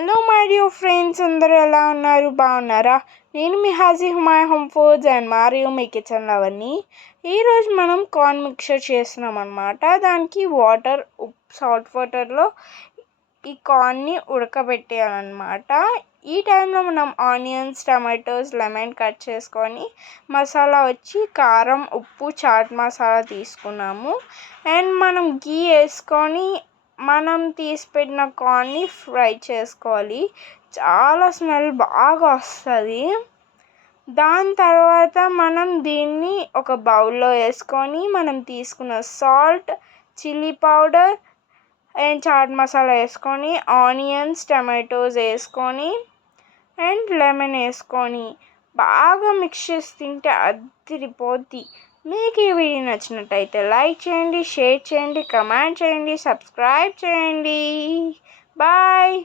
Hello my dear friends, అందరూ ఎలా ఉన్నారు? బాగున్నారా? నేను మీ హాజీ హుమాయ్ హోమ్ ఫుడ్స్ అండ్ మరియు మీ కిచెన్ లవర్ని. ఈరోజు మనం కార్న్ మిక్చర్ చేస్తున్నాం అనమాట. దానికి సాల్ట్ వాటర్లో ఈ కార్న్ని ఉడకబెట్టేయాలన్నమాట. ఈ టైంలో మనం ఆనియన్స్, టమాటోస్, లెమన్ కట్ చేసుకొని మసాలా వచ్చి కారం, ఉప్పు, చాట్ మసాలా తీసుకున్నాము. అండ్ మనం గీ వేసుకొని మనం తీసి పెట్టిన కార్న్ని ఫ్రై చేసుకోవాలి. చాలా స్మెల్ బాగా వస్తుంది. దాని తర్వాత మనం దీన్ని ఒక బౌల్లో వేసుకొని మనం తీసుకున్న salt, chilli powder and chaat masala వేసుకొని ఆనియన్స్, టమాటోస్ వేసుకొని అండ్ లెమన్ వేసుకొని బాగా మిక్స్ చేసి తింటే అదిరిపోద్ది. మీకు ఈ వీడియో నచ్చినట్టయితే లైక్ చేయండి, షేర్ చేయండి, కమెంట్ చేయండి, సబ్స్క్రైబ్ చేయండి. బాయ్.